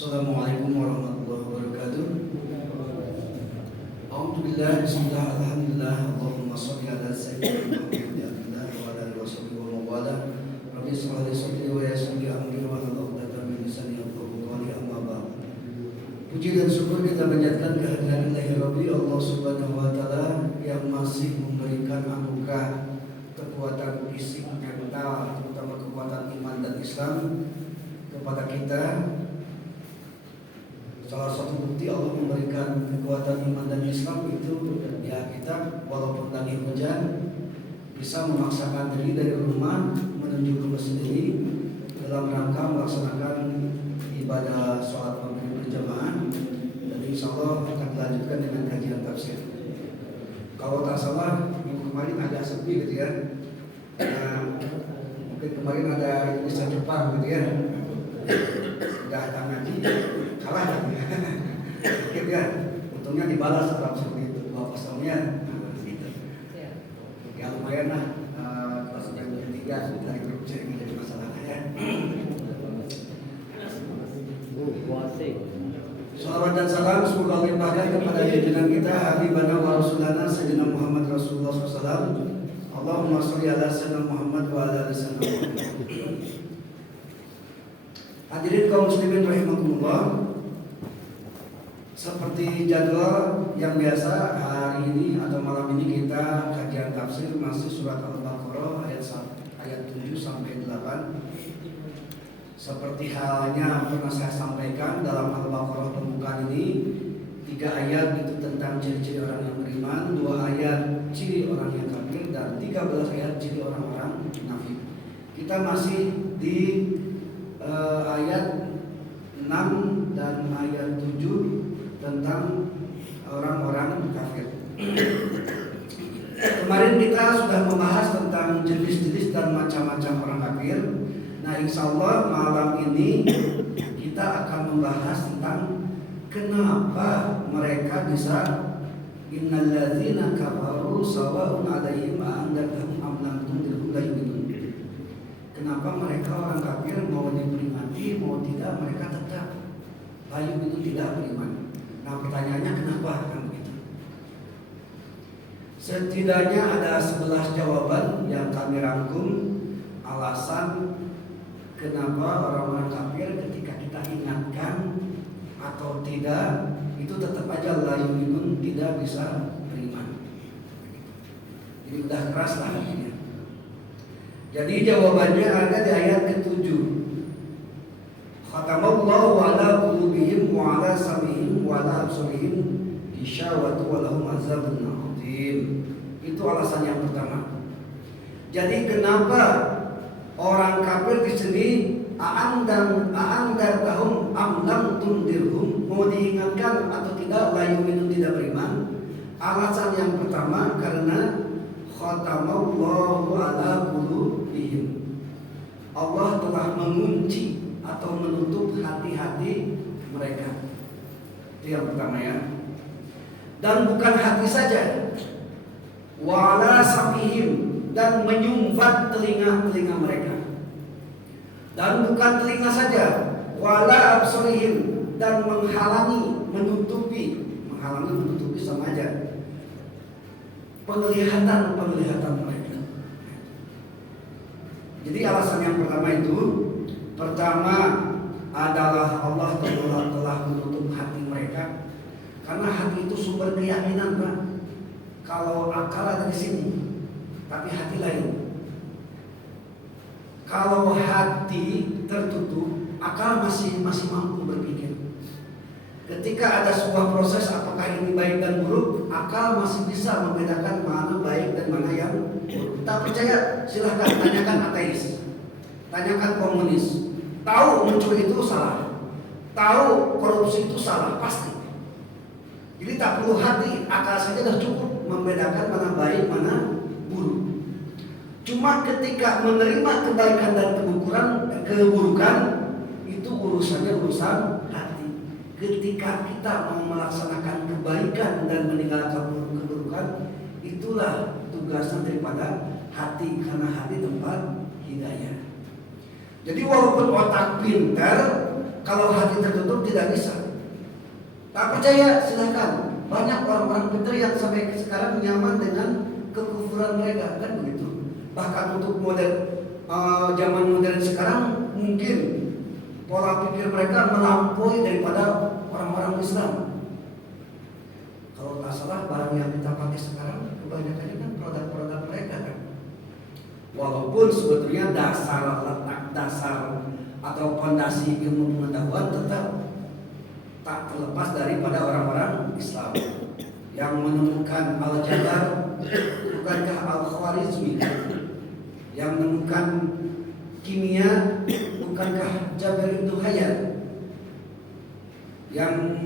Assalamualaikum warahmatullahi wabarakatuh. Alhamdulillah, bismillah, alhamdulillah, Allahumma sholli ala sayyidina Muhammad wa ala alihi washabihi wa mawala. Rabbi shrah li sadri wa yassir li amri wa hlul 'uqdatam min lisani yafqahu qawli, amma ba'd. Puji dan syukur kita panjatkan kehadiran Ilahi Rabbi Allah Subhanahu wa taala yang masih memberikan anugerah kekuatan fisik, mental, terutama kekuatan iman dan Islam kepada kita. Salah satu bukti Allah memberikan kekuatan iman dan Islam itu ya kita walaupun lagi hujan bisa memaksakan diri dari rumah menuju ke masjid ini dalam rangka melaksanakan ibadah sholat maghrib berjamaah, dan insya Allah akan dilanjutkan dengan kajian tafsir. Kalau tak salah minggu kemarin agak sepi gitu ya. Mungkin kemarin ada Indonesia Jepang gitu ya. Udah ngaji kalah kan gitu ya, untungnya dibalas dalam seperti itu 2-0 gitu. Ya lumayan lah, kelas yang ketiga dari grup C ini jadi masalah ya. Salawat dan salam semoga Allah limpahkan kepada junjungan kita Habibana wa Rasulana Sayyidina Muhammad Rasulullah SAW. Allahumma sholli ala Sayyidina Muhammad wa ala ali Sayyidina Muhammad. Hadirin kaum muslimin rahimakumullah, seperti jadwal yang biasa hari ini atau malam ini kita kajian tafsir masih surat Al-Baqarah ayat 7 sampai 8. Seperti halnya pernah saya sampaikan dalam Al-Baqarah pembukaan ini, 3 ayat itu tentang ciri-ciri orang yang beriman, 2 ayat ciri orang yang kafir, dan 13 ayat ciri orang-orang munafik. Kita masih di ayat 6 dan ayat 7 tentang orang-orang kafir. Kemarin kita sudah membahas tentang jenis-jenis dan macam-macam orang kafir. Nah, insya Allah malam ini kita akan membahas tentang kenapa mereka bisa innalladzina kafaru sawa'un 'alaihim a'andartahum am lam tunzirhum la yu'minun. Kenapa mereka orang kafir mau diperingati mau tidak mereka tetap layu itu tidak beriman. Nah pertanyaannya kenapa kan begitu? Setidaknya ada 11 jawaban yang kami rangkum alasan kenapa orang-orang kafir ketika kita ingatkan atau tidak itu tetap aja layu itu tidak bisa beriman. Jadi udah keras lah hatinya. Jadi jawabannya ada di ayat ke-7. Khatamallahu ala qulubihim wa ala sam'ihim wa ala absarihim ghishawatun wa lahum azabun adzim. Itu alasan yang pertama. Jadi kenapa orang kafir di sini a'andartahum am lam tundirhum, mau diingatkan atau tidak, la yu'minun tidak beriman. Alasan yang pertama karena khatamallahu ala qulubihim, Allah telah mengunci atau menutup hati-hati mereka. Itu yang pertama ya. Dan bukan hati saja, wala sam'ihim, dan menyumbat telinga-telinga mereka. Dan bukan telinga saja, wala absarihim, dan menghalangi, menutupi sama aja penglihatan mereka. Jadi alasan yang pertama itu, pertama adalah Allah telah menutup hati mereka, karena hati itu sumber keyakinan, Pak. Kalau akal ada di sini, tapi hati lain. Kalau hati tertutup, akal masih mampu berpikir. Ketika ada sebuah proses, apakah ini baik dan buruk, akal masih bisa membedakan mana baik dan mana yang buruk. Tak percaya, silahkan tanyakan ateis, tanyakan komunis. Tahu mencuri itu salah, tahu korupsi itu salah, pasti. Jadi tak perlu hati, akal saja sudah cukup membedakan mana baik, mana buruk. Cuma ketika menerima kebaikan dan keburukan, itu urusannya urusan hati. Ketika kita mau melaksanakan kebaikan dan meninggalkan keburukan, itulah tugasnya daripada hati, karena hati tempat hidayah. Jadi walaupun otak pintar, kalau hati tertutup tidak bisa. Tak percaya, silakan. Banyak orang-orang pintar yang sampai sekarang nyaman dengan kekufuran mereka, kan begitu. Bahkan untuk zaman modern sekarang mungkin pola pikir mereka melampaui daripada orang-orang Islam. Kalau nggak salah, barang yang kita pakai sekarang kebanyakannya kan produk-produk mereka kan. Walaupun sebetulnya letak dasar atau fondasi ilmu pengetahuan tetap tak terlepas daripada orang-orang Islam yang menemukan Al-Jabbar, bukankah Al-Khwarizmi, yang menemukan kimia, bukankah Jabir bin Hayyan, yang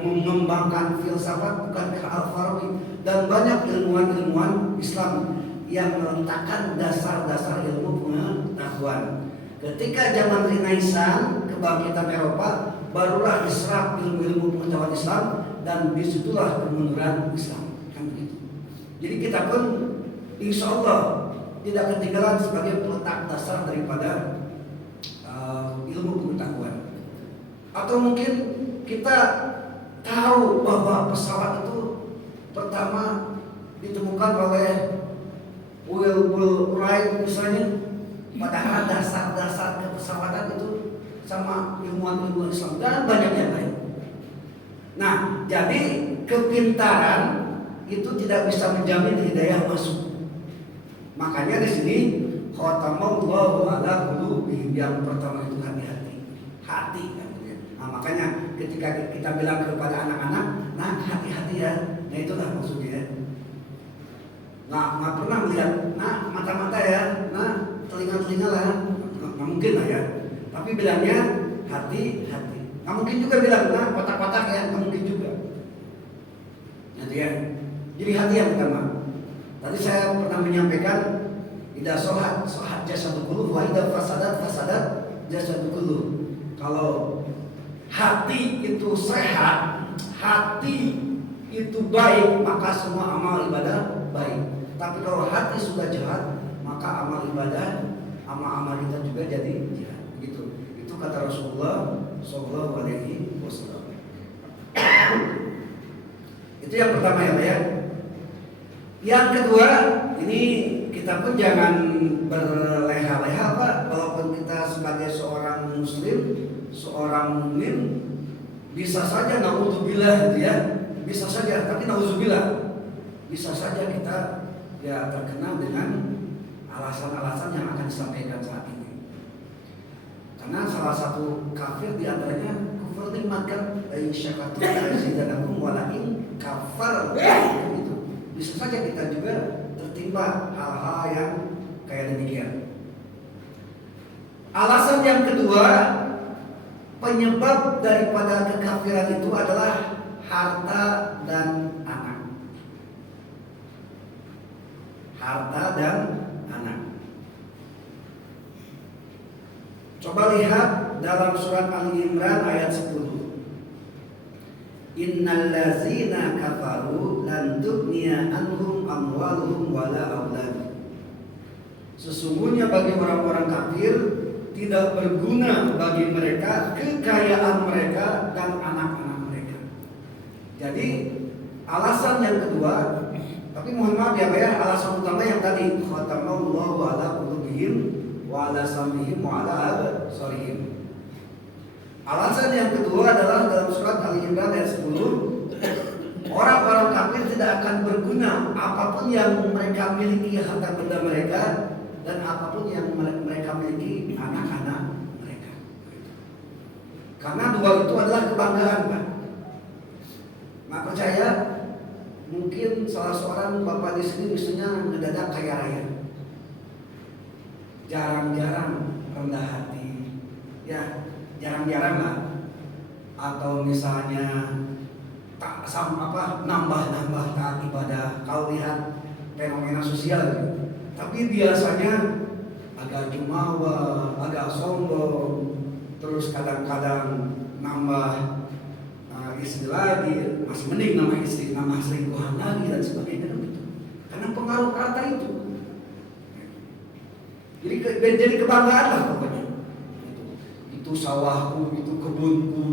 mengembangkan filsafat, bukankah Al-Farabi, dan banyak ilmuwan-ilmuwan Islam yang meletakkan dasar-dasar ilmu pengetahuan. Ketika zaman Renaissance, kebangkitan Eropa, barulah diserap ilmu-ilmu pengetahuan Islam, dan disitulah kemunduran Islam, kan begitu. Jadi kita pun insya Allah tidak ketinggalan sebagai peletak dasar daripada ilmu pengetahuan. Atau mungkin kita tahu bahwa pesawat itu pertama ditemukan oleh Will Wright misalnya, padahal dasar-dasar kepesawatan itu sama ilmuwan-ilmuwan Islam dan banyak yang lain. Nah, jadi kepintaran itu tidak bisa menjamin hidayah masuk. Makanya di sini khatamallahu ala qulubihim, yang pertama itu hati kan. Nah, makanya ketika kita bilang kepada anak-anak, nah hati-hati ya. Nah itulah maksudnya. Nggak pernah melihat, nah mata-mata ya, nah telinga-telinga lah, nggak mungkin lah ya. Tapi bilangnya hati-hati. Nggak mungkin juga bilang, nah kotak-kotak ya, nggak mungkin juga. Nanti ya. Jadi hati yang pertama. Tadi saya pernah menyampaikan, idza shohat jasadul qulub, wa idza fasadat jasadul qulub. Kalau hati itu sehat, hati itu baik, maka semua amal ibadah baik. Tapi kalau hati sudah jahat, maka amal ibadah, amal kita juga jadi jahat. Gitu. Itu kata Rasulullah Shallallahu Alaihi Wasallam. Itu yang pertama ya, Pak ya. Yang kedua, ini kita pun jangan berleha-leha, Pak. Walaupun kita sebagai seorang Muslim, seorang mukmin, bisa saja naudzubillah gitu ya, bisa saja, tapi naudzubillah, bisa saja kita ya terkena dengan alasan-alasan yang akan disampaikan saat ini. Karena salah satu kafir diantaranya kufur nikmat kan, ay syakatu azidanakum walakin kafar itu. Bisa saja kita juga tertimpa hal-hal yang kayak demikian. Alasan yang kedua, penyebab daripada kekafiran itu adalah harta dan anak. Harta dan anak. Coba lihat dalam surat Ali Imran ayat 10. Innal ladzina kafaru lan tughniya anhum amwaluhum wala auladuhum. Sesungguhnya bagi orang-orang kafir tidak berguna bagi mereka kekayaan mereka dan anak-anak mereka. Jadi alasan yang kedua, tapi mohon maaf ya Pak ya, alasan utama yang tadi khatamallahu ala qulubihim wa ala sam'ihim wa ala absarihim. Alasan yang kedua adalah dalam surat Ali Imran ayat 10, orang-orang kafir tidak akan berguna apapun yang mereka miliki, harta benda mereka, dan apapun yang mereka miliki, anak-anak mereka. Karena dua itu adalah kebanggaan, Pak. Nggak percaya? Mungkin salah seorang bapak di sini misalnya mendadak kaya raya. Jarang-jarang rendah hati, ya jarang-jarang lah. Atau misalnya tak nambah taat ibadah. Kalau lihat fenomena sosial, tapi biasanya agak jumawa, agak sombong, terus kadang-kadang nambah istri lagi, masih mending nama istri, nama selingkuhan lagi dan sebagainya gitu. Karena pengaruh kata itu. Jadi kebanggaan lah pokoknya. Itu sawahku, itu kebunku,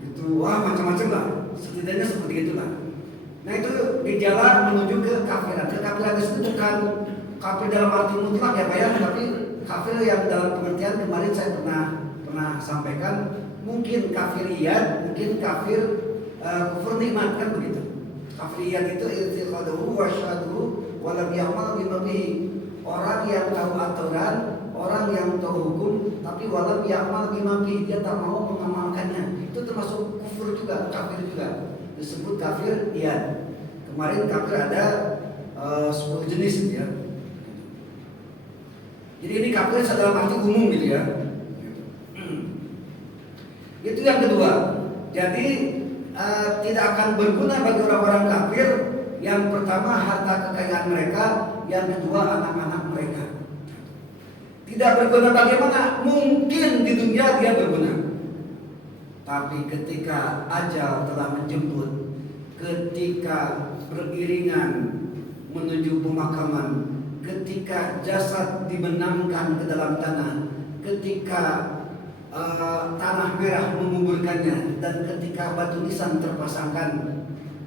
itu macam-macam lah. Setidaknya seperti itulah. Nah itu gejala menuju ke kafiran. Kekafiran itu bukan kafir dalam arti mutlak ya Pak ya, tapi kafir yang dalam pengertian kemarin saya pernah sampaikan. Mungkin kafiriyat, mungkin kafir kufur nikmat, kan begitu. Kafiriyat itu i'tiqaduhu wa syahduhu wa lam ya'mal bima bihi. Orang yang tahu aturan, orang yang tahu hukum, tapi walam ya'mal bima bihi, dia tak mau mengamalkannya. Itu termasuk kufur juga, kafir juga. Disebut kafiriyat. Kemarin kafir ada 10 jenis gitu ya. Jadi ini kafir dalam arti umum gitu ya. Itu yang kedua. Jadi tidak akan berguna bagi orang-orang kafir. Yang pertama harta kekayaan mereka, yang kedua anak-anak mereka. Tidak berguna bagaimana? Mungkin di dunia dia berguna. Tapi ketika ajal telah menjemput, ketika beriringan menuju pemakaman, ketika jasad dibenamkan ke dalam tanah, ketika tanah merah menguburkannya, dan ketika batu nisan terpasangkan,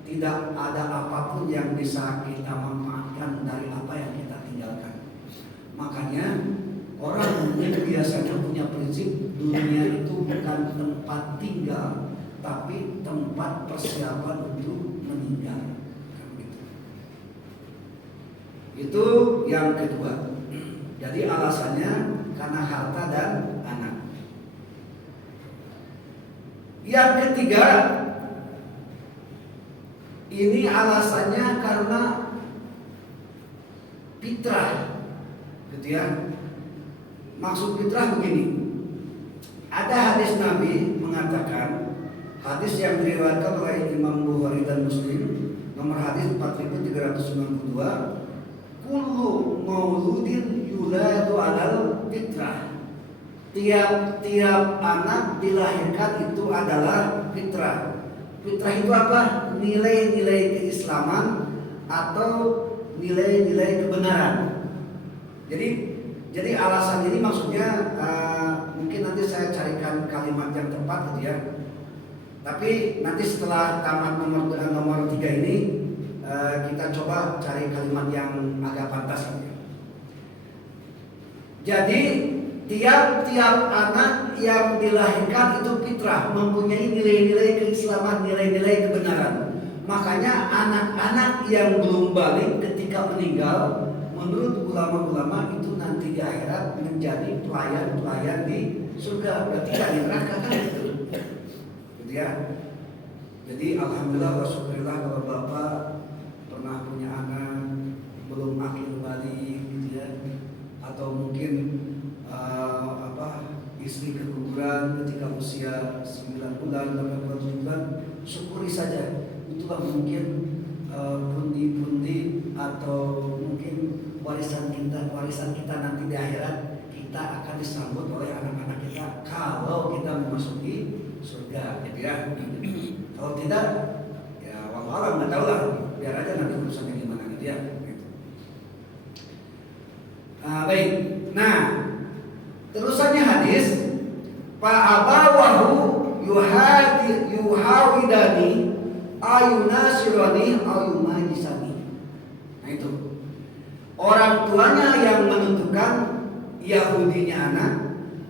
tidak ada apapun yang bisa kita manfaatkan dari apa yang kita tinggalkan. Makanya orang yang biasanya punya prinsip dunia itu bukan tempat tinggal, tapi tempat persiapan untuk meninggal. Itu yang kedua. Jadi alasannya karena harta dan anak. Yang ketiga, ini alasannya karena fitrah, gitu ya. Maksud fitrah begini. Ada hadis Nabi mengatakan, hadis yang diriwayatkan oleh Imam Bukhari dan Muslim, nomor hadis 4392, kullu mauludin yuladu alal fitrah. Tiap-tiap anak dilahirkan itu adalah fitrah. Fitrah itu apa? Nilai-nilai keislaman atau nilai-nilai kebenaran. Jadi alasan ini maksudnya mungkin nanti saya carikan kalimat yang tepat gitu ya. Tapi nanti setelah tamat nomor 3 ini kita coba cari kalimat yang agak pantas gitu. Jadi tiap-tiap anak yang dilahirkan itu fitrah, mempunyai nilai-nilai keislaman, nilai-nilai kebenaran. Makanya anak-anak yang belum balik ketika meninggal, menurut ulama-ulama itu nanti di akhirat menjadi pelayan-pelayan di surga, berarti tidak di neraka kan gitu ya. Jadi alhamdulillah wasyukurillah kalau Bapak pernah punya anak belum akil balik gitu ya, atau mungkin istri keguguran ketika usia 9 bulan, 8 bulan, syukuri saja. Itulah mungkin pundi-pundi atau mungkin warisan kita nanti di akhirat, kita akan disambut oleh anak-anak kita kalau kita memasuki surga, gitu ya. Kalau tidak, ya wallahu nggak tahu lah, biar aja nanti urusannya gimana gitu ya. Baik, nah terusannya hadis, fa'abawahu yuhawidani ayunasirani ayumajisani. Nah itu orang tuanya yang menentukan, Yahudinya anak,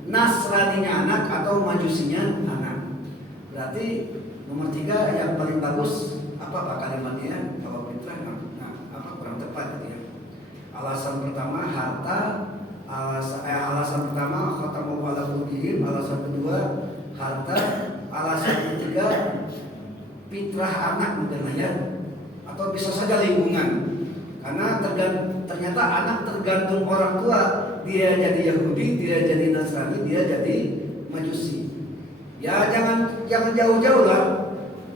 Nasraninya anak, atau Majusinya anak. Berarti nomor 3 yang paling bagus apa Pak kalimatnya? Kalau fitrah, kurang tepat gitu ya. Alasan pertama harta, alasan pertama khatamu ala qulubihim, alasan kedua harta. Alasan ketiga fitrah anak mungkin ya, atau bisa saja lingkungan. Karena ternyata anak tergantung orang tua. Dia jadi Yahudi, dia jadi Nasrani, dia jadi Majusi. Ya jangan jauh-jauh lah.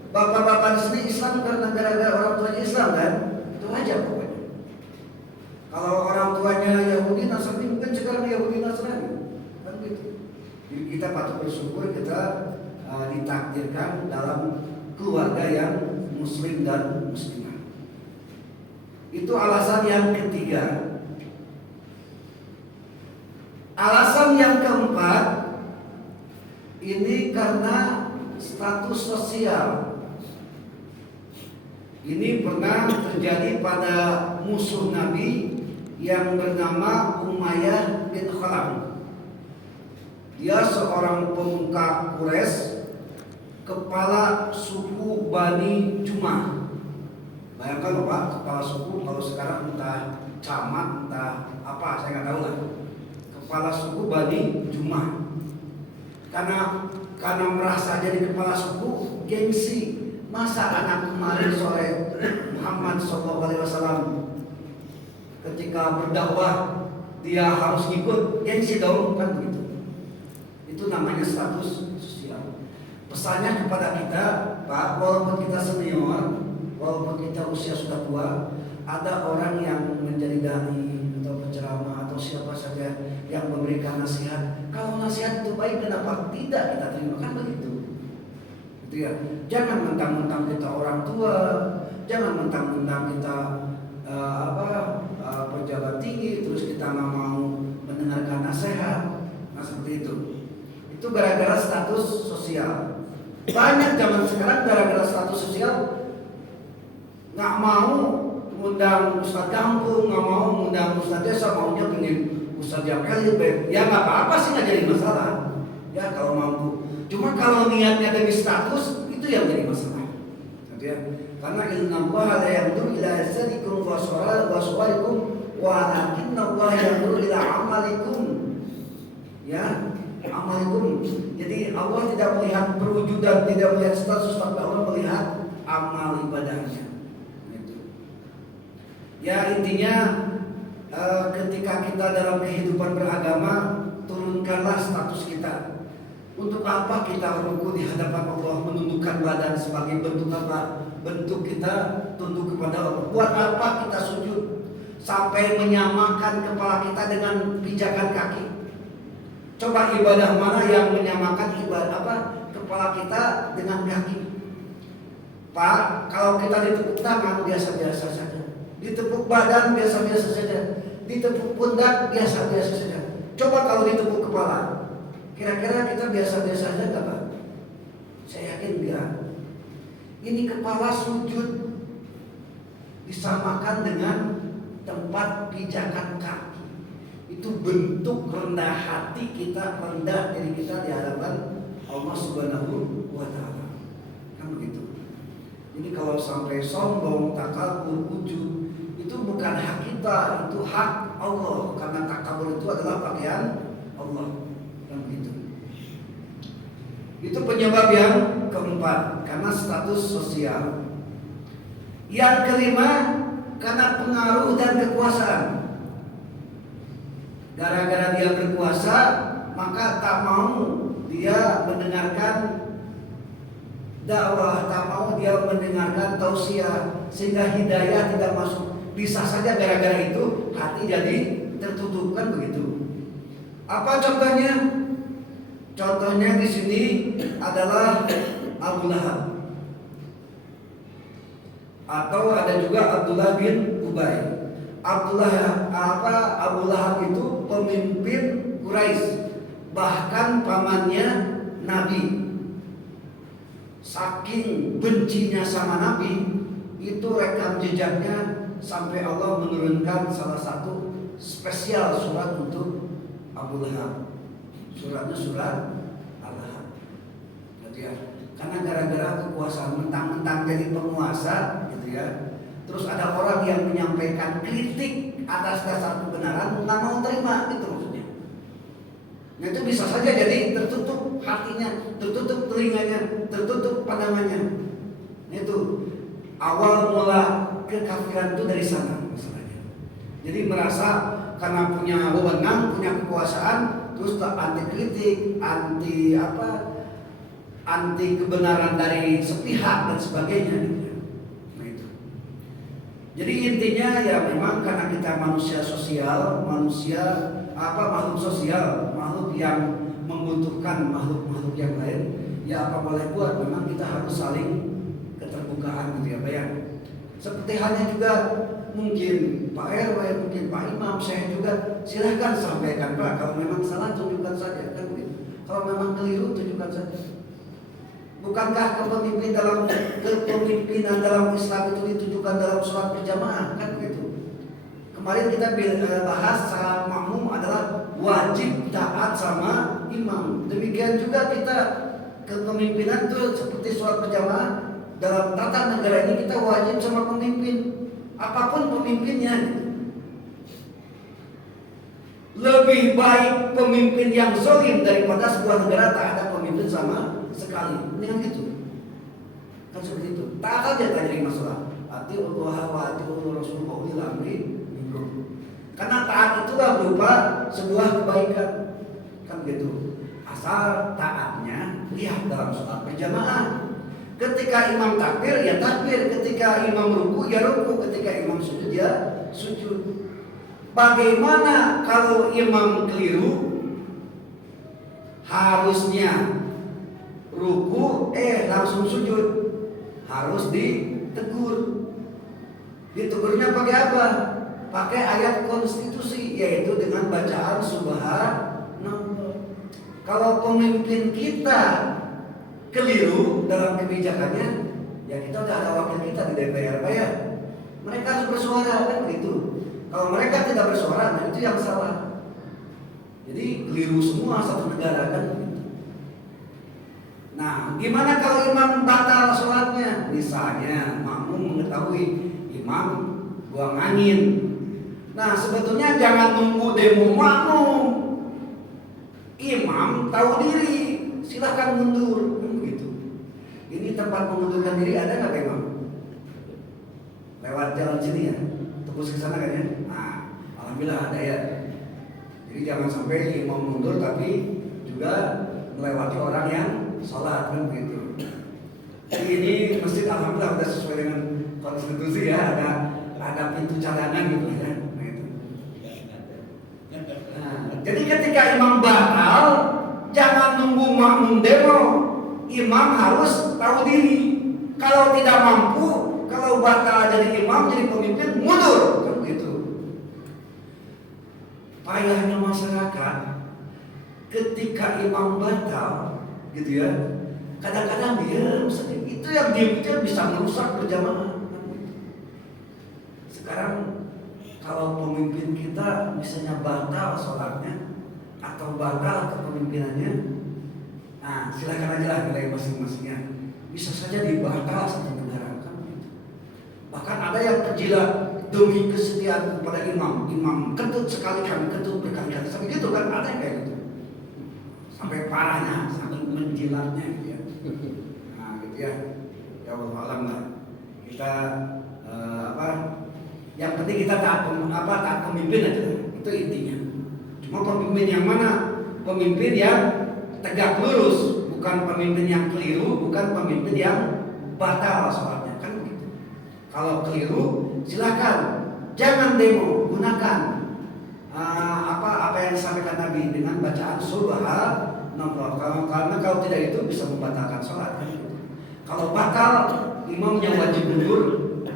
Bapak-bapak di sini Islam karena gara-gara orang tuanya Islam kan? Itu aja pokoknya. Kalau orang tuanya Yahudi Nasrani mungkin sekarang Yahudi Nasrani kan gitu. Jadi kita patut bersyukur kita ditakdirkan dalam keluarga yang Muslim dan Muslimah. Itu alasan yang ketiga. Alasan yang keempat ini karena status sosial. Ini pernah terjadi pada musuh Nabi yang bernama Umayyah bin Khalaf. Dia seorang pemuka Quraisy, kepala suku Bani Jumah. Bayangkan Pak, kepala suku kalau sekarang entah camat, entah apa, saya nggak tahu lah. Kepala suku Bani Jumah. Karena merasa jadi kepala suku, gengsi. Masa anak kemarin sore Muhammad SAW ketika berdakwah dia harus ikut, gengsi dong kan begitu. Itu namanya status sosial. Pesannya kepada kita, Pak, walaupun kita senior, walaupun kita usia sudah tua, ada orang yang menjadi dai atau penceramah atau siapa saja yang memberikan nasihat. Kalau nasihat itu baik, kenapa tidak kita terima? Kan begitu. Gitu ya. Jangan mentang-mentang kita orang tua, jangan mentang-mentang kita pejabat tinggi terus kita nggak mau mendengarkan nasihat. Nah seperti itu. Itu gara-gara status sosial. Banyak zaman sekarang gara-gara status sosial nggak mau undang ustadz kampung, nggak mau undang ustadz desa, maunya pengen ustadz yang elit. Ya nggak apa-apa sih, nggak jadi masalah. Ya kalau mampu. Cuma kalau niatnya demi status itu yang jadi masalah. Ya. Karena innallaha la yanzuru ila ajsadikum wa suwarikum walakinnallaha yanzuru ila amalikum. Ya, amalikum. Jadi Allah tidak melihat perwujudan, tidak melihat status, tapi Allah melihat amal ibadahnya. Gitu. Ya intinya ketika kita dalam kehidupan beragama, turunkanlah status kita. Untuk apa kita ruku di hadapan Allah, menundukkan badan sebagai bentuk apa? Bentuk kita tunduk kepada Allah. Buat apa kita sujud sampai menyamakan kepala kita dengan pijakan kaki? Coba ibadah mana yang menyamakan ibadah kepala kita dengan kaki? Pak, kalau kita ditepuk tangan biasa-biasa saja, ditepuk badan biasa-biasa saja, ditepuk pundak biasa-biasa saja. Coba kalau ditepuk kepala, kira-kira kita biasa-biasa saja nggak Pak? Saya yakin enggak. Ini kepala sujud disamakan dengan tempat pijakan kaki. Itu bentuk rendah hati kita, rendah diri kita di hadapan Allah Subhanahu wa Ta'ala. Kan begitu. Jadi kalau sampai sombong, takabur, ujub, itu bukan hak kita, itu hak Allah. Karena takabur itu adalah bagian Allah. Kan begitu. Itu penyebab yang keempat, karena status sosial. Yang kelima, karena pengaruh dan kekuasaan. Gara-gara dia berkuasa, maka tak mau dia mendengarkan dakwah, tak mau dia mendengarkan tausiah, sehingga hidayah tidak masuk. Bisa saja gara-gara itu hati jadi tertutup, kan begitu. Apa contohnya? Contohnya di sini adalah Abu Lahab, atau ada juga Abdullah bin Ubay. Abu Lahab itu pemimpin Quraisy, bahkan pamannya Nabi. Saking bencinya sama Nabi, itu rekam jejaknya sampai Allah menurunkan salah satu spesial surat untuk Abu Lahab. Suratnya surat Al-Lahab. Gitu ya. Karena gara-gara kekuasaan, mentang-mentang jadi penguasa, gitu ya. Terus ada orang yang menyampaikan kritik atas dasar kebenaran, nggak mau terima, gitu maksudnya. Nah itu bisa saja jadi tertutup hatinya, tertutup telinganya, tertutup pandangannya. Itu awal mula kekafiran itu dari sana masalahnya. Jadi merasa karena punya wewenang, punya kekuasaan, terus anti kritik, anti kebenaran dari sepihak dan sebagainya. Nah itu. Jadi intinya ya memang karena kita manusia sosial, makhluk sosial, makhluk yang membutuhkan makhluk-makhluk yang lain, ya apa boleh buat, memang kita harus saling keterbukaan gitu ya Pak ya. Seperti halnya juga mungkin Pak RW, mungkin Pak Imam, saya juga silahkan sampaikan Pak, kalau memang salah tunjukkan saja kan begitu. Kalau memang keliru tunjukkan saja. Bukankah kepemimpinan dalam Islam itu ditujukan dalam sholat berjamaah kan begitu. Kemarin kita bahas salat makmum adalah wajib taat sama imam. Demikian juga kita kepemimpinan itu seperti sholat berjamaah. Dalam tata negara ini kita wajib sama pemimpin, apapun pemimpinnya. Lebih baik pemimpin yang zalim daripada sebuah negara tak ada pemimpin sama sekali. Dengan gitu kan seperti itu. Taat aja tadi masalah. Atiullah wa atiur Rasulullah ulil amri. Karena taat itulah berupa sebuah kebaikan, kan gitu. Asal taatnya lihat dalam sholat berjamaah. Ketika imam takbir ya takbir, ketika imam ruku ya ruku, ketika imam sujud ya sujud. Bagaimana kalau imam keliru? Harusnya ruku langsung sujud, harus ditegur. Ditegurnya pakai apa? Pakai ayat konstitusi, yaitu dengan bacaan subhanallah. Kalau pemimpin kita keliru dalam kebijakannya, ya kita udah ada wakil kita di DPR Pak ya. Mereka harus bersuara kan begitu. Kalau mereka tidak bersuara, nah itu yang salah. Jadi keliru semua satu negara kan begitu. Nah, gimana kalau imam batal sholatnya? Misalnya makmum mengetahui imam buang angin. Nah sebetulnya jangan nunggu demo makmum. Imam tahu diri, silahkan mundur. Ini tempat mengundurkan diri ada nggak Imam? Lewat jalan sini ya, tembus ke sana kan ya? Nah, alhamdulillah ada ya. Jadi jangan sampai imam mundur tapi juga melewati orang yang sholat kan begitu. Jadi ini masjid alhamdulillah sudah sesuai dengan konstitusi ya, ada pintu cadangan gitu ya. Nah, itu. Nah, jadi ketika imam batal, jangan nunggu makmum demo. Imam harus tahu diri. Kalau tidak mampu, kalau batal jadi imam, jadi pemimpin, mundur kan begitu. Payahnya masyarakat ketika imam batal, gitu ya. Kadang-kadang diam saja. Itu yang diam itu bisa merusak berjamaah. Sekarang kalau pemimpin kita misalnya batal sholatnya atau batal kepemimpinannya, nah, silakan aja lah nilai masing-masingnya. Bisa saja dibatal satu negara kan begitu. Bahkan ada yang terjilat demi kesetiaan kepada imam. Imam kentut sekali kami kentut berkali-kali. Sampai gitu kan ada yang kayak gitu. Sampai parahnya, sampai menjilatnya gitu ya. Nah, gitu ya. Ya Allah alam lah. Kita yang penting kita taat pemimpin aja. Itu intinya. Cuma pemimpin yang mana? Pemimpin yang tegak lurus, bukan pemimpin yang keliru, bukan pemimpin yang batal sholatnya kan begitu. Kalau keliru silakan, jangan demo, gunakan apa yang disampaikan Nabi dengan bacaan subhanallah. Karena kalau tidak itu bisa membatalkan sholat kan begitu. Kalau batal, imamnya wajib mundur,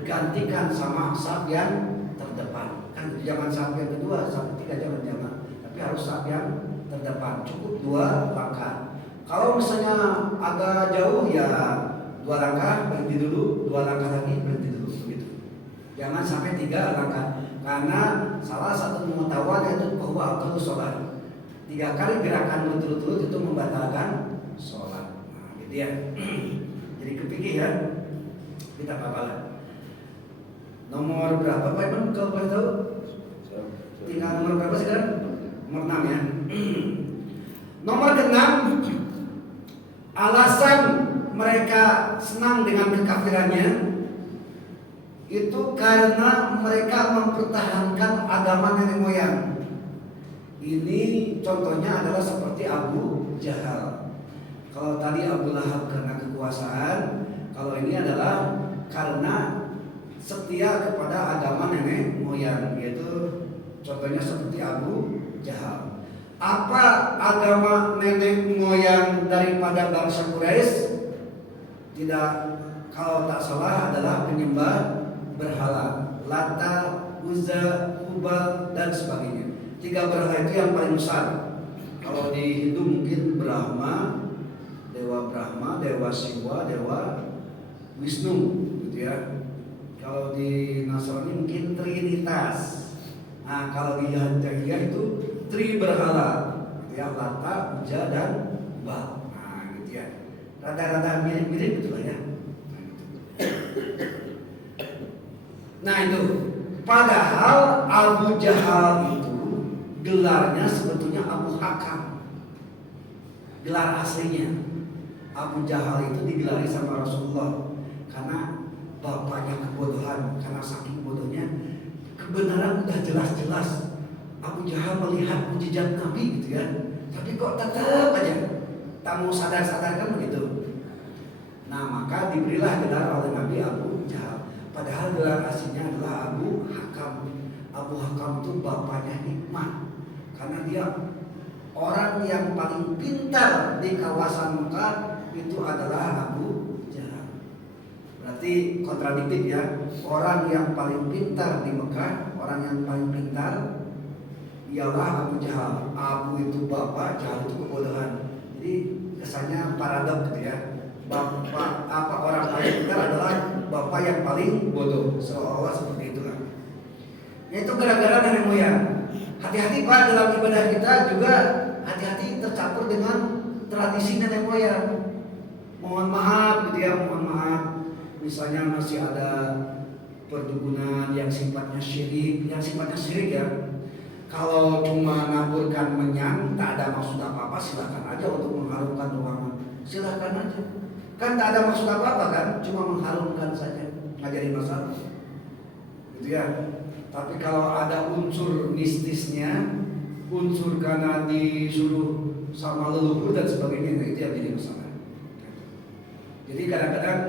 gantikan sama saf yang terdepan kan. Jangan saf yang kedua, saf ketiga jangan, tapi harus saf yang terdepan, cukup 2 langkah. Kalau misalnya agak jauh ya 2 langkah berhenti dulu, 2 langkah lagi berhenti dulu begitu. Jangan sampai 3 langkah. Karena salah satu pengetahuan yaitu bahwa afdhalus sholat 3 kali gerakan berturut-turut itu membatalkan sholat. Nah, gitu ya. Jadi kepikir ya. Kita papalan. Nomor berapa Pak Iman kalau boleh tahu? Tinggal nomor berapa sekarang? Nomor 6 ya. Nomor keenam, alasan mereka senang dengan kekafirannya itu karena mereka mempertahankan agama nenek moyang. Ini contohnya adalah seperti Abu Jahal. Kalau tadi Abu Lahab karena kekuasaan, kalau ini adalah karena setia kepada agama nenek moyang, yaitu contohnya seperti Abu Jahal. Apa agama nenek moyang daripada bangsa Quraisy? Tidak, kalau tak salah adalah penyembah berhala, Lata, Uzza, Hubal dan sebagainya. 3 berhala itu yang paling besar. Kalau di Hindu mungkin Brahma, Dewa Siwa, Dewa Wisnu, gitu ya. Kalau di Nasrani mungkin Trinitas. Nah, kalau di Yahudiyah itu Tri berhala, gitu ya, Lata, Uzza dan Hubal. Nah, gitu ya. Rada-rada mirip-mirip gitu lah ya. Nah itu, padahal Abu Jahal itu gelarnya sebetulnya Abu Hakam. Gelar aslinya Abu Jahal itu digelari sama Rasulullah karena bapaknya kebodohan, karena saking bodohnya kebenaran udah jelas-jelas. Abu Jahal melihat mukjizat Nabi gitu ya, tapi kok tetap aja tak mau sadar-sadar kan begitu. Nah maka diberilah gelar oleh Nabi Abu Jahal. Padahal gelar aslinya adalah Abu Hakam. Abu Hakam itu bapaknya hikmah, karena dia orang yang paling pintar di kawasan Mekah itu adalah Abu Jahal. Berarti kontradiktif ya. Orang yang paling pintar di Mekah, orang yang paling pintar ialah Abu Jahal. Abu itu bapak, Jahal itu kebodohan. Jadi kesannya paradoks gitu ya. Bapak apa orang paling pintar adalah bapak yang paling bodoh, seolah-olah seperti itulah. Yaitu gara-gara nenek moyang. Hati-hati Pak, dalam ibadah kita juga hati-hati tercampur dengan tradisi nenek moyang. Mohon maaf gitu ya, mohon maaf. Misalnya masih ada perdukunan yang sifatnya syirik, ya. Kalau cuma ngaburkan menyang, tak ada maksud apa-apa, silakan aja untuk mengharumkan ruangan. Silakan aja. Kan tak ada maksud apa-apa kan, cuma mengharumkan saja, nggak jadi masalah. Gitu ya. Tapi kalau ada unsur mistisnya, unsur karena disuruh sama leluhur dan sebagainya, itu yang jadi masalah. Jadi kadang-kadang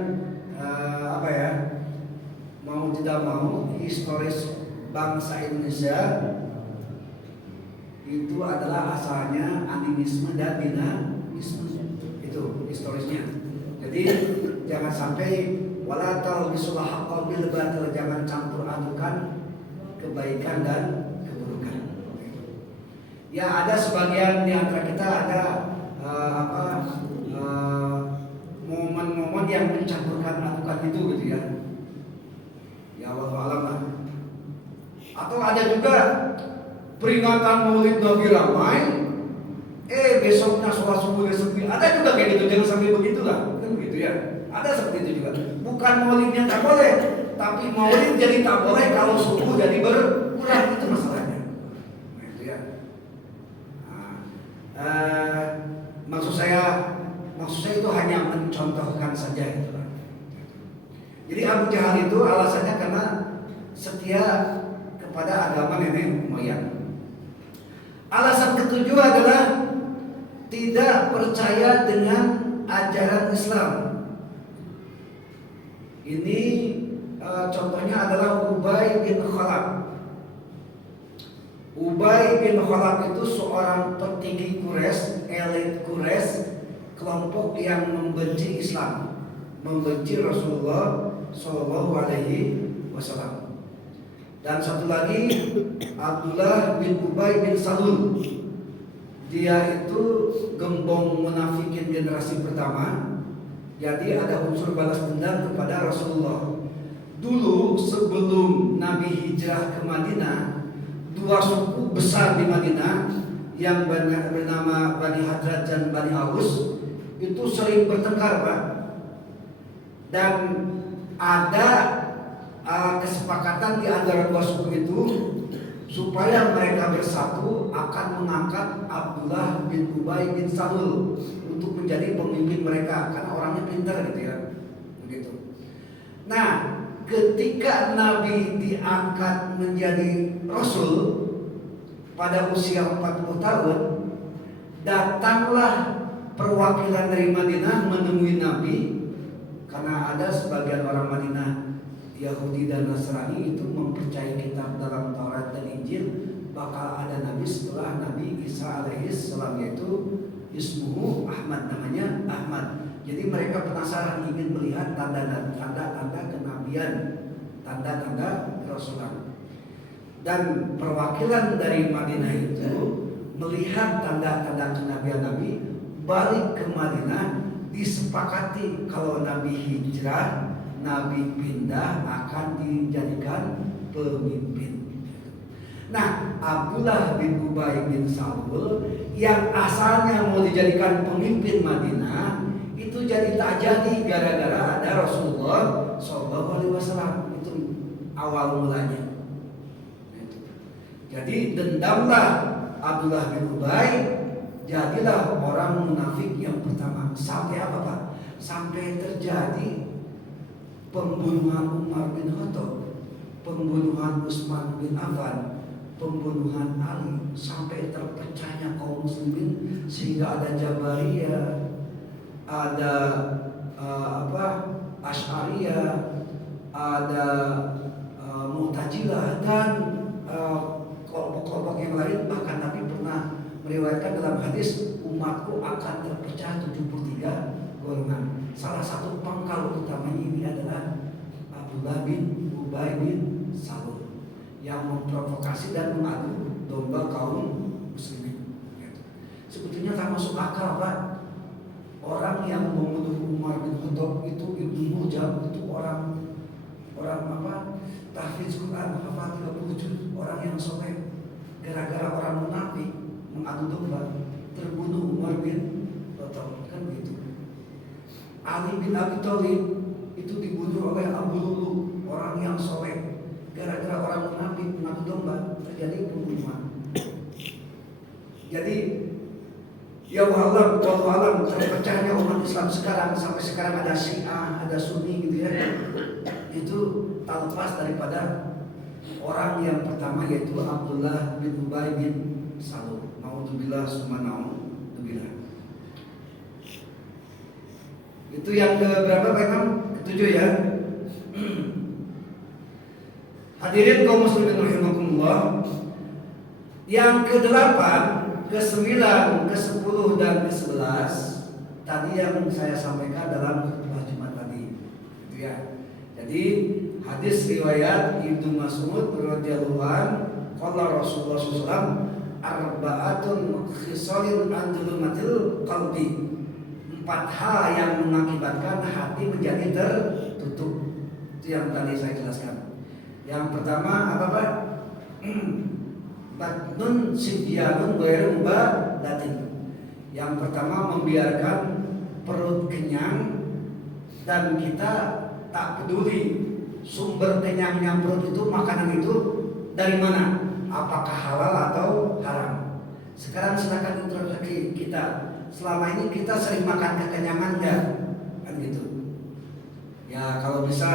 mau tidak mau, historis bangsa Indonesia itu adalah asalnya animisme dan dinamisme. Itu historisnya. Jadi jangan sampai wala talbisul haqqa bil batil, jangan campur adukan kebaikan dan keburukan. Ya ada sebagian di antara kita ada momen-momen yang mencampurkan adukan itu gitu ya. Ya Allah alam lah. Atau ada juga peringatan Maulid Nabi ramai, besoknya sholat subuh sepi. Ada juga kayak gitu, jangan sampai begitulah. Gitu ya. Ada seperti itu juga. Bukan maulidnya tak boleh, tapi maulid jadi tak boleh kalau subuh jadi berkurang, itu masalahnya. Nah, itu ya. Maksud saya itu hanya mencontohkan saja gitu. Jadi Abu Jahal itu alasannya karena setia kepada agama nenek moyang. Alasan ketujuh adalah tidak percaya dengan ajaran Islam. Ini contohnya adalah Ubay bin Khalaf. Ubay bin Khalaf itu seorang petinggi Quraisy, elit Quraisy, kelompok yang membenci Islam, membenci Rasulullah Shallallahu Alaihi Wasallam. Dan satu lagi Abdullah bin Ubay bin Salul. Dia itu gembong munafikin generasi pertama. Jadi ada unsur balas dendam kepada Rasulullah. Dulu sebelum Nabi hijrah ke Madinah, 2 suku besar di Madinah yang bernama Bani Hadrat dan Bani Aus itu sering bertengkar, Pak. Dan ada kesepakatan di antara 2 suku itu supaya mereka bersatu akan mengangkat Abdullah bin Ubay bin Salul untuk menjadi pemimpin mereka karena orangnya pintar gitu ya. Begitu. Nah, ketika Nabi diangkat menjadi Rasul pada usia 40 tahun, datanglah perwakilan dari Madinah menemui Nabi karena ada sebagian orang Madinah Yahudi dan Nasrani itu mempercayai kitab dalam Taurat dan Injil bakal ada Nabi setelah Nabi Isa alaihissalam, yaitu ismuhu Ahmad, namanya Ahmad. Jadi mereka penasaran ingin melihat tanda-tanda kenabian, tanda-tanda kerasulan. Dan perwakilan dari Madinah itu melihat tanda-tanda kenabian Nabi, balik ke Madinah, disepakati kalau Nabi hijrah, Nabi pindah akan dijadikan pemimpin. Nah, Abdullah bin Ubay bin Salul yang asalnya mau dijadikan pemimpin Madinah itu jadi tak jadi gara-gara ada Rasulullah SAW. Itu awal mulanya. Jadi dendamlah Abdullah bin Ubay, jadilah orang munafik yang pertama. Sampai apa Pak? Sampai terjadi pembunuhan Umar bin Khattab, pembunuhan Utsman bin Affan, pembunuhan Ali, sampai terpecahnya kaum muslimin sehingga ada Jabariyah, ada Asy'ariyah, ada Mu'tazilah dan kelompok-kelompok yang lain. Bahkan Nabi pernah meriwayatkan dalam hadis, umatku akan terpecah 73 golongan. Salah satu pangkal utamanya ini adalah Abdullah bin Ubay bin Salul yang memprovokasi dan mengadu domba kaum muslimin. Sebetulnya tak masuk akal Pak. Orang yang membunuh Umar bin Khattab itu Ibnu Mujam, itu orang tahfiz Quran, hafal 30 juz, orang yang soleh. Gara-gara orang munafik mengadu domba, terbunuh Umar bin Khattab, kan begitu. Ali bin Abi Thalib itu dibunuh oleh Abu Lulu, orang yang soleh. Gara-gara orang munafik mengadu domba, terjadi pembunuhan. Jadi ya Allah, terpecahnya umat Islam sekarang, sampai sekarang ada Syiah, ada Sunni gitu ya. Itu tak lepas daripada orang yang pertama, yaitu Abdullah bin Ubay bin Salul. Naudzubillah summa naudzubillah. Itu yang ke berapa Pak Imam? Ketujuh ya. Hadirin kaum muslimin rahimakumullah. Yang kedelapan, ke-9, ke-10 dan ke-11 tadi yang saya sampaikan dalam khutbah Jumat tadi. Itu ya. Jadi hadis riwayat Ibnu Mas'ud radhiyallahu anhu, qala Rasulullah SAW, arba'atun khisalun andulumatil qalbi. 4 hal yang mengakibatkan hati menjadi tertutup. Itu yang tadi saya jelaskan. Yang pertama apa Pak? Batnun sidyanun ghairu mubalatin. Yang pertama membiarkan perut kenyang dan kita tak peduli sumber kenyangnya perut itu, makanan itu dari mana, apakah halal atau haram. Sekarang silakan introspeksi kita. Selama ini kita sering makan kekenyangan enggak? Kan gitu. Ya kalau bisa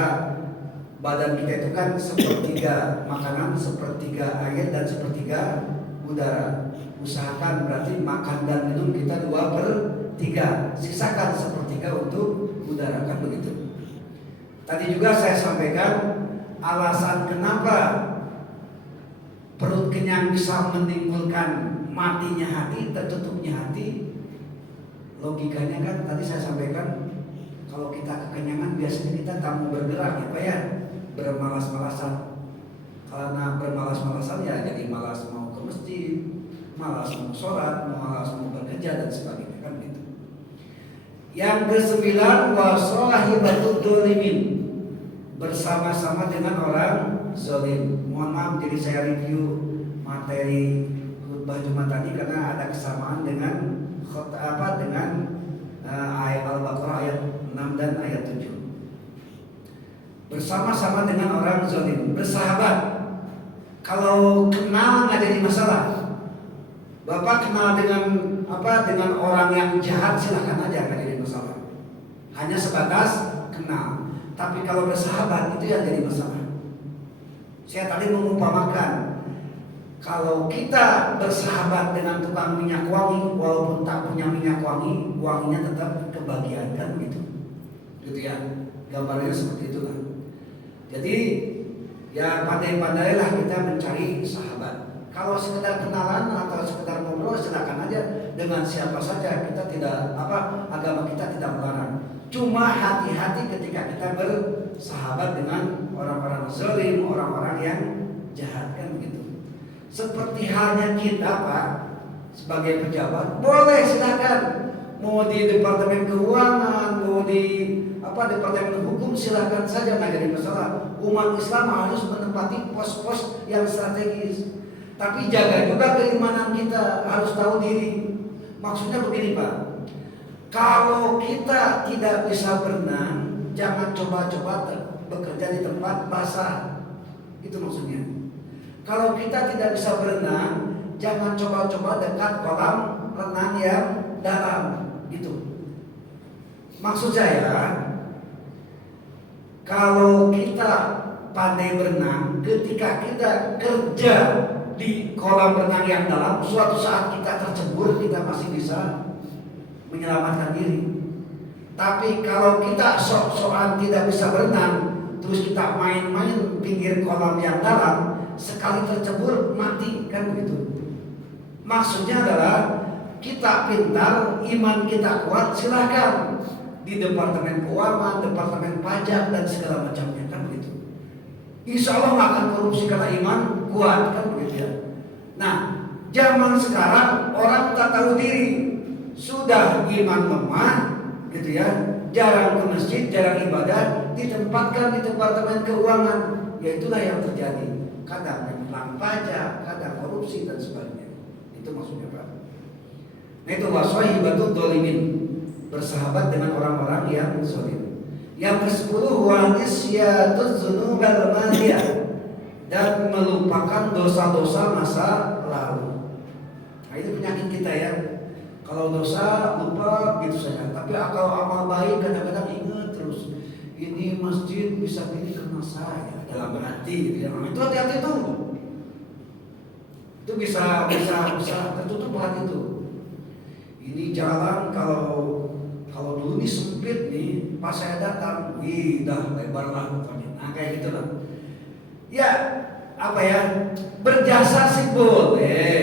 badan kita itu kan sepertiga makanan, sepertiga air dan sepertiga udara. Usahakan berarti makan dan minum kita 2/3, sisakan sepertiga untuk udara, kan begitu. Tadi juga saya sampaikan alasan kenapa perut kenyang bisa menimbulkan matinya hati, tertutupnya hati. Logikanya kan tadi saya sampaikan, kalau kita kekenyangan biasanya kita tak mau bergerak ya Pak ya, bermalas-malasan. Karena bermalas-malasan ya jadi malas mau ke masjid, malas mau sholat, malas mau bekerja dan sebagainya, kan gitu. Yang ke-9, wasahibatud dzalimin, bersama-sama dengan orang zalim. Mohon maaf jadi saya review materi khutbah Jumat tadi karena ada kesamaan dengan ayat Al-Baqarah ayat 6 dan ayat 7. Bersama-sama dengan orang zalim, bersahabat. Kalau kenal nggak jadi masalah. Bapak kenal dengan orang yang jahat, silahkan aja, nggak jadi masalah. Hanya sebatas kenal. Tapi kalau bersahabat itu yang jadi masalah. Saya tadi mengumpamakan, kalau kita bersahabat dengan tukang minyak wangi, walaupun tak punya minyak wangi, wanginya tetap kebagian, kan gitu. Gitu ya. Gambarnya seperti itu kan. Jadi ya pandai-pandailah kita mencari sahabat. Kalau sekedar kenalan atau sekedar ngobrol, silakan aja dengan siapa saja. Kita tidak agama kita tidak melarang. Cuma hati-hati ketika kita bersahabat dengan orang-orang zalim, orang-orang yang jahat, kan begitu. Seperti halnya kita, Pak, sebagai pejabat, boleh silakan. Mau di Departemen Keuangan, mau di Departemen Hukum, silakan saja, nggak jadi masalah. Umat Islam harus menempati pos-pos yang strategis. Tapi jaga juga keimanan kita, harus tahu diri. Maksudnya begini, Pak. Kalau kita tidak bisa berenang, jangan coba-coba bekerja di tempat basah. Itu maksudnya. Kalau kita tidak bisa berenang, jangan coba-coba dekat kolam renang yang dalam. Gitu. Maksud saya, kalau kita pandai berenang, ketika kita kerja di kolam renang yang dalam, suatu saat kita tercebur, kita masih bisa menyelamatkan diri. Tapi kalau kita sok-sokan tidak bisa berenang, terus kita main-main pinggir kolam yang dalam, sekali tercebur mati, kan begitu. Maksudnya adalah kita pintar, iman kita kuat, silahkan di Departemen Keuangan, Departemen Pajak dan segala macamnya, kan begitu. Insya Allah nggak akan korupsi karena iman kuat, kan begitu ya. Nah, zaman sekarang orang tak tahu diri, sudah iman lemah, gitu ya, jarang ke masjid, jarang ibadah, ditempatkan di Departemen Keuangan, ya itulah yang terjadi. Kadang menyerang pajak, kadang korupsi dan sebagainya. Itu maksudnya, Pak. Nah itu waswahibatul dzalimin, bersahabat dengan orang-orang yang zalim. Yang ke-10 wa nisyatuz dzunubal madiyah, dan melupakan dosa-dosa masa lalu. Nah itu penyakit kita ya. Kalau dosa lupa gitu saja. Tapi kalau amal baik kadang-kadang ingat terus. Ini masjid bisa pilih karena saya, dalam hati gitu ya. Itu hati-hati tuh. Itu bisa tertutup hati itu. Ini jalan kalau dulu ini sempit nih, pas saya datang, wih dah lebar lah pokoknya. Nah kayak gitu lah. Ya berjasa sih boleh,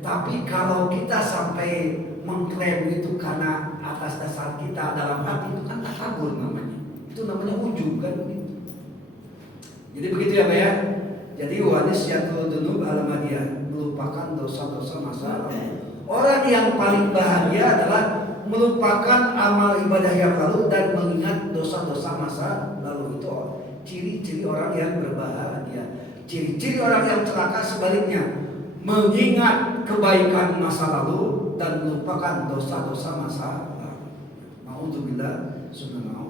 tapi kalau kita sampai mengklaim itu karena atas dasar kita dalam hati, itu kan takabur namanya. Itu namanya ujub, kan begitu. Jadi begitu ya Pak ya. Jadi wanisyatul dzunub al-madiyah, melupakan dosa-dosa masa lalu. Orang yang paling bahagia adalah melupakan amal ibadah yang lalu dan mengingat dosa-dosa masa lalu. Itu ciri-ciri orang yang berbahagia. Ciri-ciri orang yang celaka sebaliknya, mengingat kebaikan masa lalu dan melupakan dosa-dosa masa lalu. Nauzubillah, subhanallah.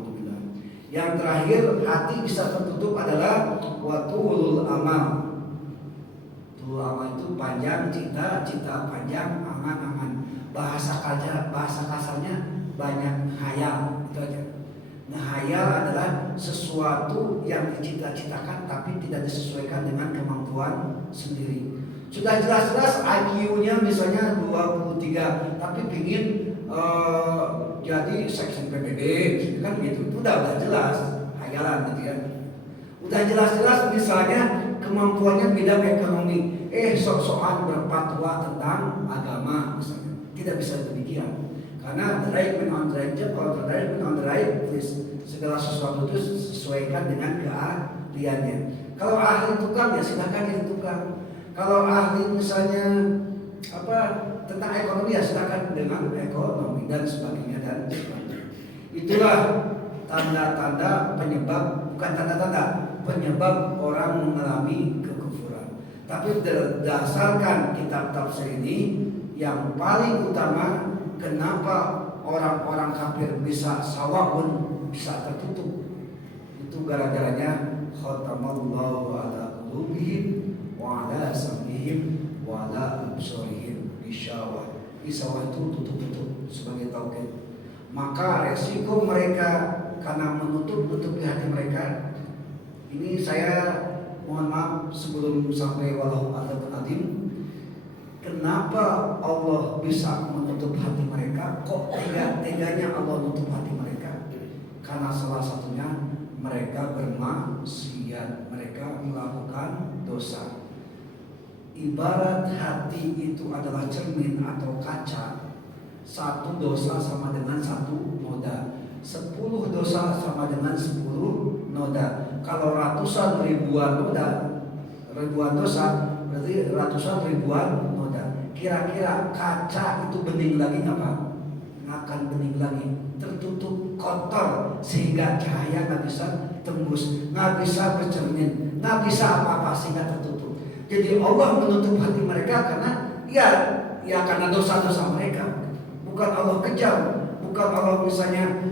Yang terakhir, hati bisa tertutup adalah watulul amal. Tulul amal itu panjang cita, cita panjang, angan-angan. Bahasa kasarnya banyak hayal, itu aja. Ngehayal adalah sesuatu yang dicita-citakan tapi tidak disesuaikan dengan kemampuan sendiri. Sudah jelas-jelas IQ-nya misalnya 23, tapi pingin jadi sekjen PBB, kan gitu. Itu udah jelas hayalan gitu ya. Udah jelas-jelas misalnya kemampuannya bidang ekonomi, sok-sokan berfatwa tentang agama misalnya. Tidak bisa demikian. Karena the right man on the right job, kalau the right man on the right place, segala sesuatu itu sesuaikan dengan keahliannya. Kalau ahli tukang ya silakan jadi tukang. Kalau ahli misalnya tentang ekonomi ya silakan dengan ekonomi dan sebagainya dan sebagainya. Itulah tanda-tanda penyebab, bukan tanda-tanda penyebab orang mengalami kekufuran. Tapi berdasarkan kitab tafsir ini, yang paling utama kenapa orang-orang kafir bisa sawaun, bisa tertutup, itu gara-garanya khatamallahu ala qulubihim wa ala sam'ihim wa ala absarihim bisyawah. Bisyawah itu tutup-tutup sebagai tauhid. Maka resiko mereka karena menutup-nutupi hati mereka. Ini saya mohon maaf sebelum sampai walau adzabun adim. Kenapa Allah bisa menutup hati mereka? Kok tega-teganya Allah menutup hati mereka? Karena salah satunya mereka bermaksiat, mereka melakukan dosa. Ibarat hati itu adalah cermin atau kaca. Satu dosa sama dengan satu noda. 10 dosa sama dengan 10 noda. Kalau ratusan ribuan noda, ribuan dosa, berarti ratusan ribuan noda. Kira-kira kaca itu bening lagi nggak Pak? Nggak akan bening lagi, tertutup kotor sehingga cahaya nggak bisa tembus, nggak bisa bercermin, nggak bisa apa-apa sehingga tertutup. Jadi Allah menutup hati mereka karena ya karena dosa-dosa mereka. Bukan Allah kejam, bukan Allah misalnya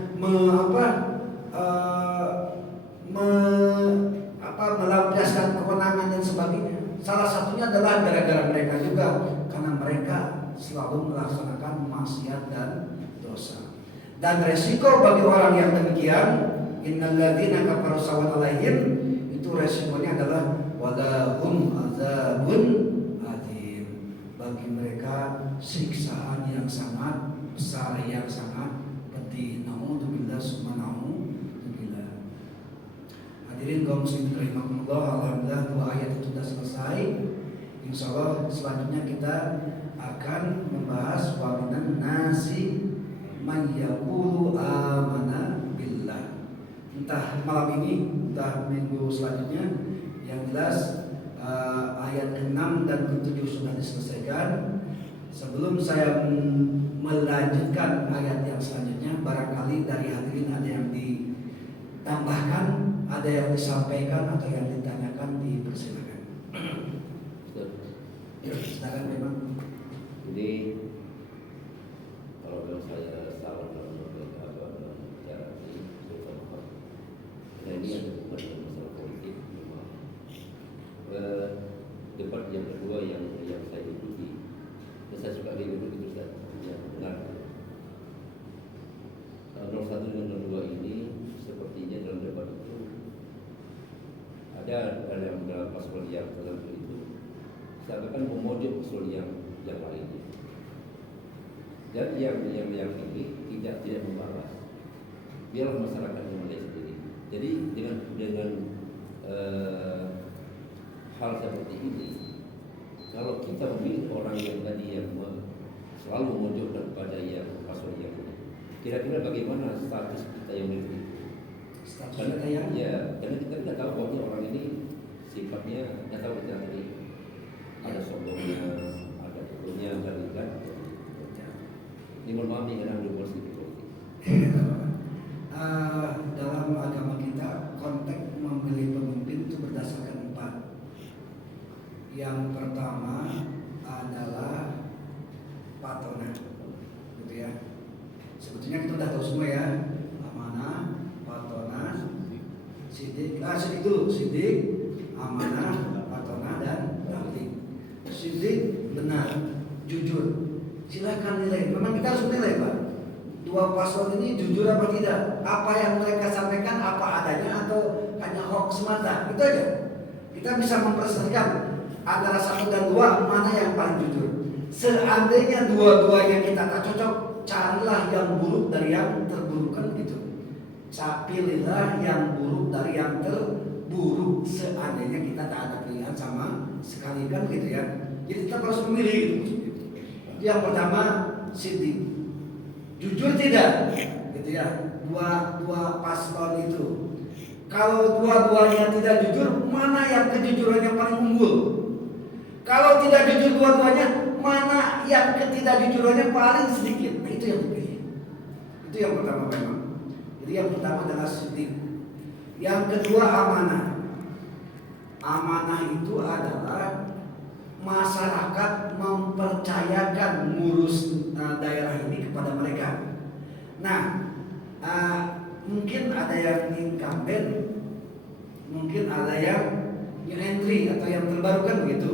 melampiaskan kewenangan dan sebagainya. Salah satunya adalah gara-gara mereka juga, karena mereka selalu melaksanakan maksiat dan dosa. Dan resiko bagi orang yang demikian, innal ladzina kafaru sawa'un 'alaihim, itu resikonya adalah walahum adzabun adzim. Bagi mereka siksaan yang sangat besar, yang sangat pedih. Naudzubillah summa naudzubillah. Hadirin kaum muslimin rahimakumullah, alhamdulillah 2 ayat itu sudah selesai. Insyaallah selanjutnya kita akan membahas wa minan nasi may yaqulu amana billah. Entah malam ini, entah minggu selanjutnya. Yang jelas ayat ke-6 dan ke-7 sudah diselesaikan. Sebelum saya melanjutkan ayat yang selanjutnya, barangkali dari hadirin ada yang ditambahkan, ada yang disampaikan atau yang ditanyakan, dipersilakan. Silakan memang. Jadi kalau saya salah dalam bicara ini, ini ada bukan masalah politik. Debat yang kedua yang saya ikuti, dan saya suka duduk itu yang benar. 01 dengan 02 ini sepertinya dalam debat itu ada dalam paslon yang tertentu itu seakan memojok paslon yang lainnya. Dan yang ini tidak membalas. Biarlah masyarakat yang melihat sendiri. Jadi dengan hal seperti ini, kalau kita memilih orang yang tadi yang selalu memojokkan kepada yang paslon yang ini, kira-kira bagaimana status kita yang memilih itu? Karena kita tidak tahu bahwa orang ini sifatnya, tidak tahu kita tadi ada sombongnya, ada pukulnya, kan? Ini mohon maaf nih kadang dibuat sedikit politik. Dalam agama kita konteks memilih pemimpin itu berdasarkan 4. Yang pertama adalah patona, gitu ya. Sebetulnya kita sudah tahu semua ya, amanah, patona, sidik. Sidik dulu, sidik, amanah, patona dan taktik. Sidik benar, jujur. Silakan nilai. Memang kita harus menilai Pak. 2 paslon ini jujur apa tidak? Apa yang mereka sampaikan apa adanya atau hanya hoax semata? Itu aja. Kita bisa mempersepsikan antara 1 dan 2 mana yang paling jujur. Seandainya dua-duanya kita tak cocok, carilah yang buruk dari yang terburuk, kan gitu. Pilihlah yang buruk dari yang terburuk. Seandainya kita tak ada pilihan sama sekali, kan gitu ya. Jadi kita harus memilih gitu. Yang pertama sidik, jujur tidak, gitu ya. Dua paslon itu, kalau dua-duanya tidak jujur, mana yang kejujurannya paling unggul? Kalau tidak jujur dua-duanya, mana yang ketidakjujurannya paling sedikit? Nah, itu yang dipilih. Itu yang pertama memang. Jadi yang pertama adalah sidik. Yang kedua amanah. Amanah itu adalah masyarakat mempercayakan ngurus daerah ini kepada mereka. Nah, mungkin ada yang incumbent, mungkin ada yang new entry atau yang terbaru kan begitu.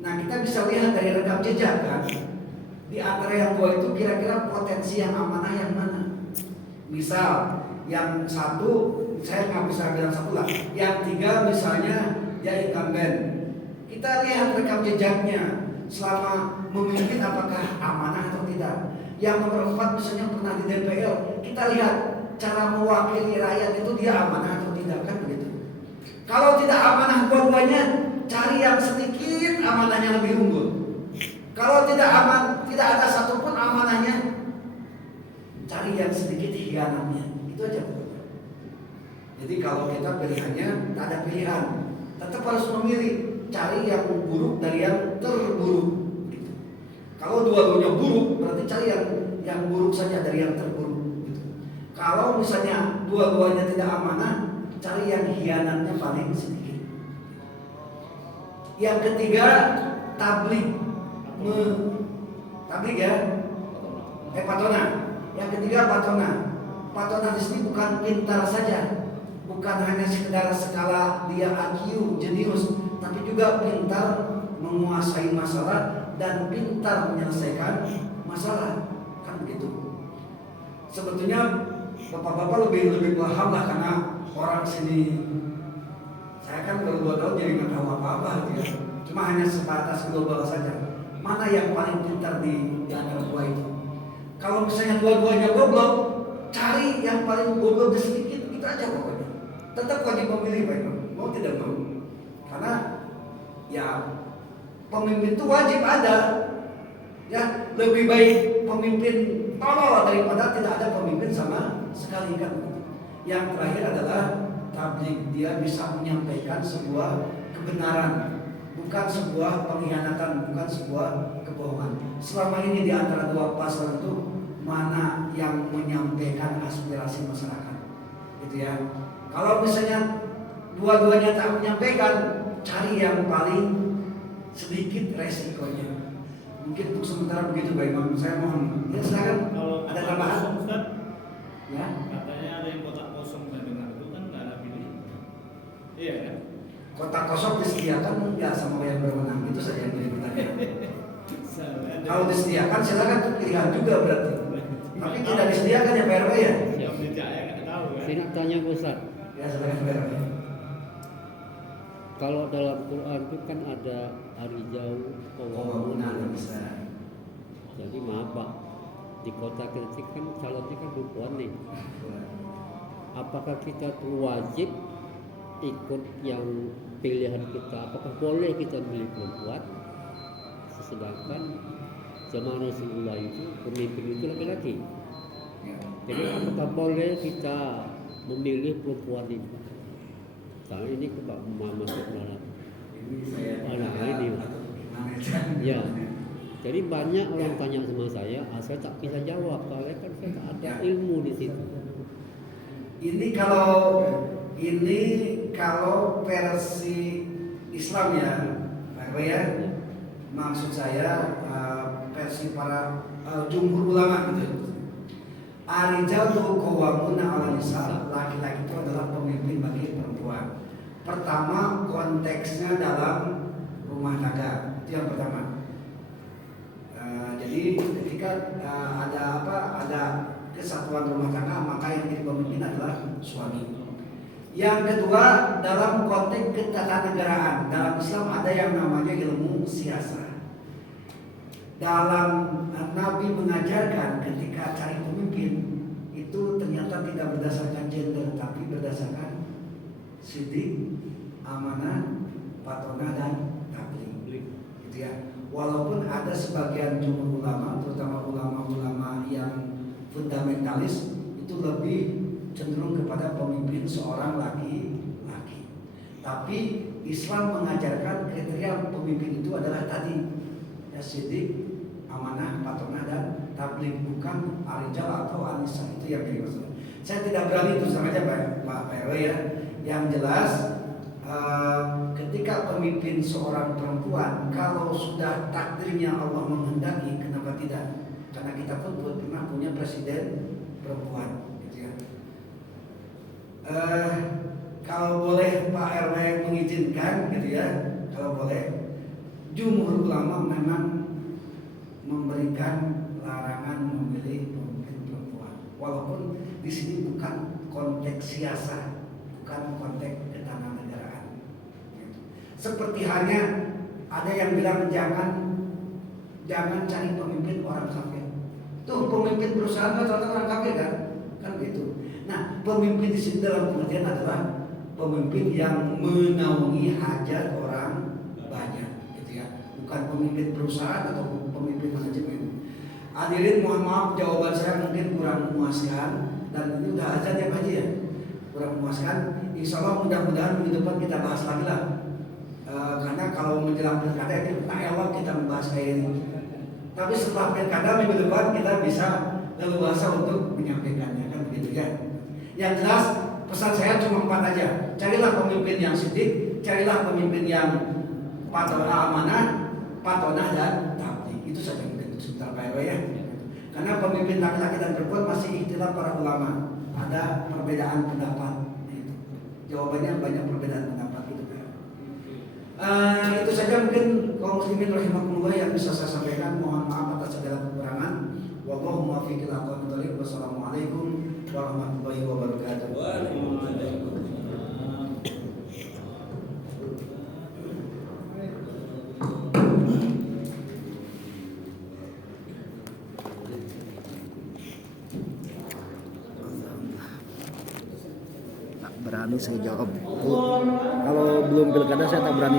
Nah kita bisa lihat dari rekam jejak kan, di antara yang dua itu kira-kira potensi yang amanah yang mana. Misal yang satu, saya nggak bisa bilang satu lah, yang tiga misalnya dia incumbent. Kita lihat rekam jejaknya selama memimpin apakah amanah atau tidak. Yang nomor 4 misalnya pernah di DPR, kita lihat cara mewakili rakyat itu dia amanah atau tidak kan begitu. Kalau tidak amanah dua-duanya, cari yang sedikit amanahnya lebih unggul. Kalau tidak aman, tidak ada satupun amanahnya, cari yang sedikit hianatnya. Itu aja. Jadi kalau kita pilihannya tak ada pilihan, tetap harus memilih, cari yang buruk dari yang terburuk. Gitu. Kalau dua-duanya buruk, berarti cari yang buruk saja dari yang terburuk. Gitu. Kalau misalnya dua-duanya tidak amanah, cari yang hianatnya paling sedikit. Yang ketiga, tabligh. Tabligh ya, patona. Yang ketiga patona. Patona di sini bukan pintar saja, bukan hanya sekedar skala dia IQ jenius, tapi juga pintar menguasai masalah dan pintar menyelesaikan masalah, kan begitu. Sebetulnya bapak-bapak lebih paham lah karena orang sini. Saya kan baru 2 tahun jadi nggak tahu apa-apa gitu ya. Cuma hanya sebatas global saja. Mana yang paling pintar di antara dua itu? Kalau misalnya dua-duanya goblok, cari yang paling goblok sedikit, itu aja pokoknya. Tetap wajib memilih baik mau tidak mau. Karena ya pemimpin itu wajib ada. Ya lebih baik pemimpin tolol daripada tidak ada pemimpin sama sekali kan. Yang terakhir adalah tabligh, dia bisa menyampaikan sebuah kebenaran, bukan sebuah pengkhianatan, bukan sebuah kebohongan. Selama ini di antara dua pasal itu mana yang menyampaikan aspirasi masyarakat, gitu ya. Kalau misalnya dua-duanya tak menyampaikan, cari yang paling sedikit resikonya. Mungkin untuk sementara begitu Pak Imam. Saya mohon. Ya silakan. Kalau Ada tambahan? Ustaz, Ya. katanya ada yang kotak kosong dan dengar itu kan nggak ada pilih. Iya kan? Kotak kosong disediakan enggak sama yang berwenang, itu saja yang jadi pertanyaan. Kalau disediakan silakan, itu pilihan juga berarti. Tapi tidak disediakan ya Pak RW ya? Yang tidak ya nggak tahu kan? Saya nak tanya Pak Ustaz, Ya silakan Pak RW. kalau dalam Quran itu kan ada arijau Qawwamuna bisa. Jadi maaf Pak, di kota kecil kan calonnya kan perempuan nih. Apakah kita tuh wajib ikut yang pilihan kita? Apakah boleh kita milih perempuan? Sedangkan zaman Rasulullah itu pemimpin itu laki-laki. Ya. Jadi apakah boleh kita memilih perempuan itu? Karena ini kebak masuk dalam Ini saya anak ini. Ya. Jadi banyak orang tanya sama saya, saya tak bisa jawab karena kan saya tak ada ilmu di situ. Ini kalau versi Islam ya, Pak RW ya. Maksud saya versi para jumhur ulama gitu. Ar-rijalu qawwamuna 'ala nisa, laki-laki itu adalah pemimpin bagi perempuan. Pertama, konteksnya dalam rumah tangga. Itu yang pertama. Jadi ketika ada kesatuan rumah tangga, maka yang jadi pemimpin adalah suami. Yang kedua, dalam konteks ketatanegaraan, dalam Islam ada yang namanya ilmu siasah. Dalam Nabi mengajarkan ketika cari pemimpin itu ternyata tidak berdasarkan gender, tapi berdasarkan sidik, amanah, patona dan tabligh. Gitu ya. Walaupun ada sebagian jumhur ulama, terutama ulama-ulama yang fundamentalis, itu lebih cenderung kepada pemimpin seorang laki-laki. Tapi Islam mengajarkan kriteria pemimpin itu adalah tadi ya, sidik, amanah, patona dan tabligh, bukan arijal atau anisa. Itu yang jadi masalah. Saya tidak berani itu sama aja Pak RW ya. Yang jelas ketika pemimpin seorang perempuan, kalau sudah takdirnya Allah menghendaki, kenapa tidak? Karena kita pun pernah punya presiden perempuan, gitu ya. kalau boleh Pak RW mengizinkan gitu ya, kalau boleh, jumhur ulama memang memberikan larangan memilih pemimpin perempuan, walaupun di sini bukan konteks siasa, bukan konteks ketatanegaraan. Seperti halnya ada yang bilang jangan cari pemimpin orang kafir. Tuh pemimpin perusahaan rata-rata orang kafir kan gitu. Nah, pemimpin di sini dalam pengertian adalah pemimpin yang menaungi hajat orang banyak, gitu ya. Bukan pemimpin perusahaan atau pemimpin manajemen. Hadirin, mohon maaf jawaban saya mungkin kurang memuaskan dan ini udah azan ya Pak Haji ya, kurang memuaskan. Insya Allah mudah-mudahan minggu depan kita bahas lagi lah. Karena kalau menjelang pilkada ini tak elok kita membahas kayak ini. Tapi setelah pilkada minggu depan kita bisa leluasa untuk menyampaikannya kan begitu ya. Yang jelas pesan saya cuma 4 aja. Carilah pemimpin yang sidik, carilah pemimpin yang patonah amanah, patonah dan tabligh. Itu saja mungkin sebentar Pak RW ya. Karena pemimpin laki-laki dan perempuan masih ikhtilaf para ulama. Ada perbedaan pendapat. Jawabannya banyak perbedaan pendapat itu Pak. Itu saja mungkin kaum muslimin rahimakumullah yang bisa saya sampaikan. Mohon maaf atas segala kekurangan. Wallahu muwaffiq ila aqwamit thoriq. Wassalamualaikum warahmatullahi wabarakatuh. Tak berani saya jawab. Kalau belum pilkada saya tak berani.